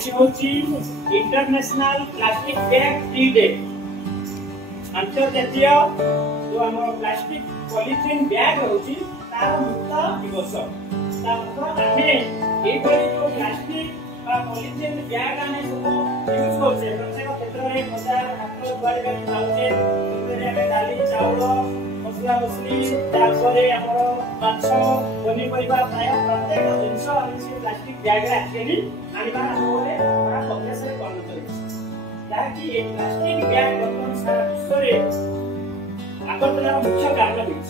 आज होची international plastic bag free day. अंतर्जातीय जो हम प्लास्टिक पॉलिथीन बैग होची तार मुक्त दिवस। तापर आमे ए परि जो प्लास्टिक बा पॉलिथीन बैग आने सब यूज करछे प्रत्येक क्षेत्र रे बाजार हाट द्वारे में जाउछे रे आमे दाली चाउल मसला मसली तापरे हमर माछ पनीपरिबा प्राय प्रत्येक जिंस हम से प्लास्टिक बैग रे एक्चुअली आनिबा हमरे बड़ा अभ्यास रे परिणत होइछ। याकि ए प्लास्टिक बैग वर्तमान सारा विश्व रे आगतनार मुख्य कारण होइछ।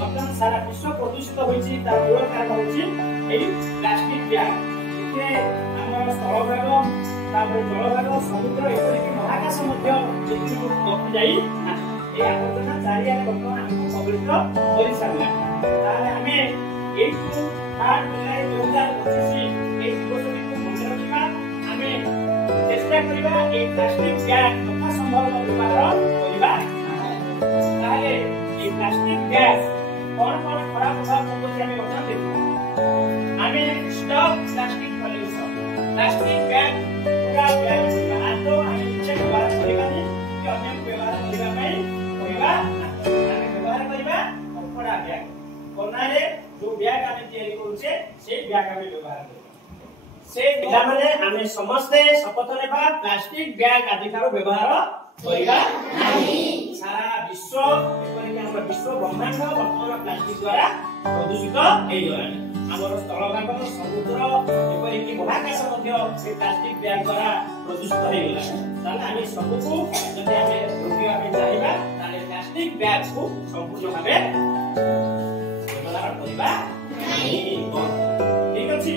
वर्तमान सारा विश्व प्रदूषित होइछ तार मूल कारण होइछ एई प्लास्टिक बैग। इथे हमर स्थलभाग तापर जलभाग समुद्र एपरि कि महाकाश मध्य जेतु कपि जाई ए आगतना चारिया वर्तमान हमको कबलित करि सारला। ताले हमें एइटु 8 जुलाई 2025 ए दिवस को मने रखिबा। हमें चेष्टा करिबा ए प्लास्टिक बैग यथा संभव व्यवहार करिबा। ताले ए प्लास्टिक बैग कोन खराब प्रभाव पड़ुछि हमें वर्तमान देखिबा। हमें stop plastic pollution plastic bag पूरा बैग आतो हमें चेक व्यवहार करिबानी कि अन्य व्यवहार करिबा पई करिबा हमें व्यवहार करिबा कपड़ा बैग कोनारे जो बैग हमें तैयारी करूछे से बैग हमें व्यवहार करिबा। से पिला माने हमें समस्त शपथ नेबा प्लास्टिक बैग अधिकार व्यवहार करिबा नाही। सारा विश्व एपरि कि हमर विश्व ब्रह्मांड वर्तमान प्लास्टिक द्वारा प्रदूषित हे गलानी। हमर स्थलभाग समुद्र एपरि कि महाकाश मध्य से प्लास्टिक बैग द्वारा प्रदूषित हे गलानी। ताले हामी सबको जति हामी रोकिबा पे चाहिबा ताले प्लास्टिक बैग को संपूर्ण भाबे व्यवहार करिबा नाही। ठीक अछि।